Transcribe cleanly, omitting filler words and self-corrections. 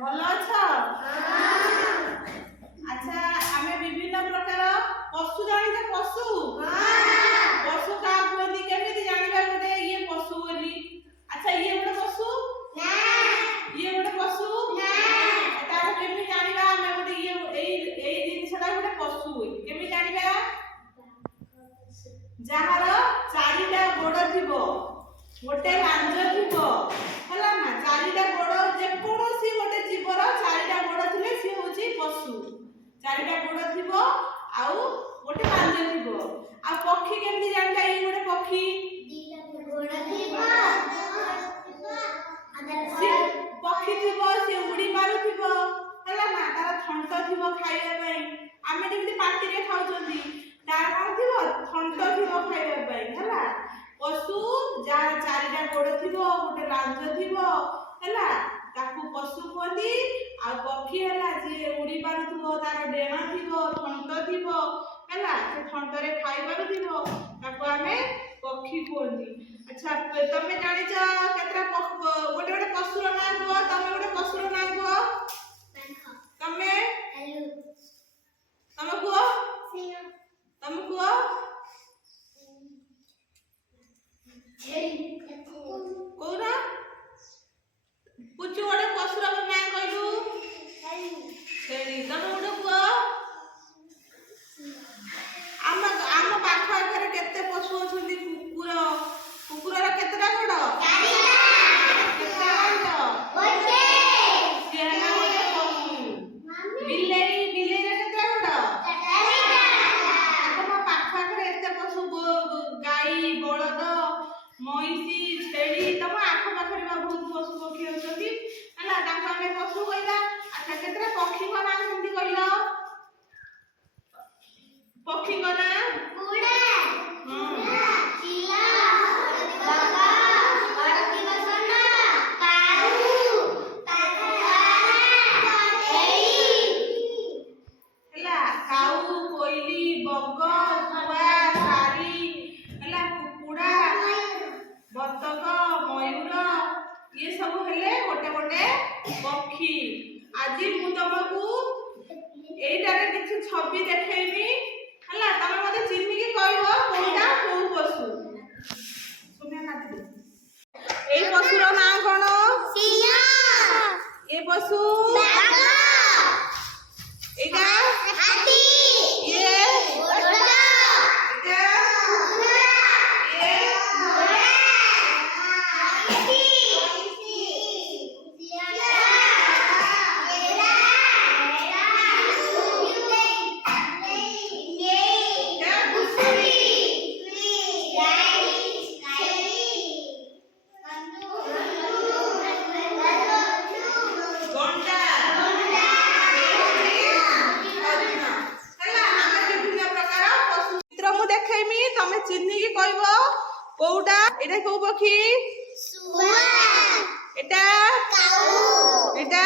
ଭଲ ଅଛ? ଆଚ୍ଛା ଆମେ ବିଭିନ୍ନ ପ୍ରକାର ପଶୁ ଜାଣିଛ? ପଶୁ ପଶୁ କାହା କୁହନ୍ତି? କେମିତି ଜାଣିବା ଗୋଟେ ଇଏ ପଶୁ ବୋଲି? ଆଚ୍ଛା ଇଏ ଗୋଟେ ପଶୁ? ଇଏ ଗୋଟେ ପଶୁ? ତାର କେମିତି ଜାଣିବା ଆମେ ଗୋଟେ ଇଏ ଏଇ ଜିନିଷଟା ଗୋଟେ ପଶୁ ବୋଲି? କେମିତି ଜାଣିବା? ଯାହାର ଚାରିଟା ଗୋଡ଼ ଥିବ, ଗୋଟେ ଲାଞ୍ଜ ଥିବ, ହେଲା ନା? ଚାରିଟା ଗୋଡ଼, ଯେକୌଣସି ଗୋଟେ ଜୀବର ଚାରିଟା ଗୋଡ଼ ଥିଲେ ସିଏ ହଉଛି ପଶୁ। ଚାରିଟା ଗୋଡ଼ ଥିବ ଆଉ ଗୋଟେ ଲାଞ୍ଜ ଥିବ। ଆଉ ପକ୍ଷୀ କେମିତି ଜାଣିବା ଏଇ ଗୋଟେ ପକ୍ଷୀ? ପକ୍ଷୀ ଥିବ, ସେ ଉଡ଼ି ପାରୁଥିବ, ହେଲା ନା? ତାର ଥଣ୍ଟ ଥିବ ଖାଇବା ପାଇଁ। ଆମେ ଯେମିତି ପାଟିରେ ଖାଉଛନ୍ତି, ତାର କଣ ଥିବ? ଥଣ୍ଟ ଥିବ ଖାଇବା ପାଇଁ, ହେଲା? ପଶୁ ଯାହାର ଚାରିଟା ଗୋଡ଼ ଥିବ, ଗୋଟେ ଲାଞ୍ଜ ଥିବ, ହେଲା, ତାକୁ ପଶୁ କୁହନ୍ତି। ଆଉ ପକ୍ଷୀ ହେଲା ଯିଏ ଉଡ଼ି ପାରୁଥିବ, ତାର ଡେଣା ଥିବ, ଥଣ୍ଟ ଥିବ, ହେଲା, ସେ ଥଣ୍ଟରେ ଖାଇ ପାରୁଥିବ, ତାକୁ ଆମେ ପକ୍ଷୀ କୁହନ୍ତି। ଆଚ୍ଛା ତମେ ଜାଣିଛ କେତେଟା ଗୋଟେ ଗୋଟେ ପଶୁର ନାଁ କୁହ? ତମେ ଗୋଟେ ପଶୁର ନାଁ କୁହ? ତମେ ତମେ କୁହ? ତମେ କୁହ? କହୁନା ପୁଚୁ ଗୋଟେ ପଶୁର ନାଁ କହିଲୁ? ଛେଳି। ତମେ ଗୋଟେ କୁହ? ଆମ ପାଖ ଆଖରେ କେତେ ପଶୁ ଅଛନ୍ତି? କୁକୁରର କେତେଟା ଗୋଡ଼? କେତେଟା ଲାଞ୍ଜ? ସିଏ ହେଲା ଗୋଟେ ପଶୁ। ବିଲେଇର କେତେଟା ଗୋଡ଼? ତମ ପାଖ ଆଖରେ ଏତେ ପଶୁ, ଗାଈ, ବଳଦ, ମଇଁଷି, ଛେଳି, ତମ ଆଖ ପାଖରେ ବା ବହୁତ ପଶୁ ପକ୍ଷୀ ଅଛନ୍ତି, ହେଲା, ତାଙ୍କୁ ଆମେ ପଶୁ କହିବା। ଆଚ୍ଛା କେତେଟା ପକ୍ଷୀଙ୍କ ନାଁ କେମିତି କହିଲ? ପକ୍ଷୀଙ୍କ ନାଁ ହେଲା, କାଉ, କୋଇଲି, ବଗ, ଶୁଆ, ଶାରୀ, ହେଲା, କୁକୁଡ଼ା, ବତକ, ମୟୂର, ଇଏ ସବୁ ହେଲେ ଗୋଟେ ଗୋଟେ ପକ୍ଷୀ। ଆଜି ମୁଁ ତମକୁ ଏଇଟାରେ କିଛି ଛବି ଦେଖେଇବି, ହେଲା, ତମେ ମତେ ଚିହ୍ନିକି କହିବ କୋଉଟା କୋଉ ପଶୁ। ଏଇ ପଶୁର ନାଁ କଣ? ଏ ପଶୁ ଏଇଟା ଦେଖେଇମି, ତମେ ଚିହ୍ନିକି କହିବ କୋଉଟା। ଏଇଟା କୋଉ ପକ୍ଷୀ? ଏଟା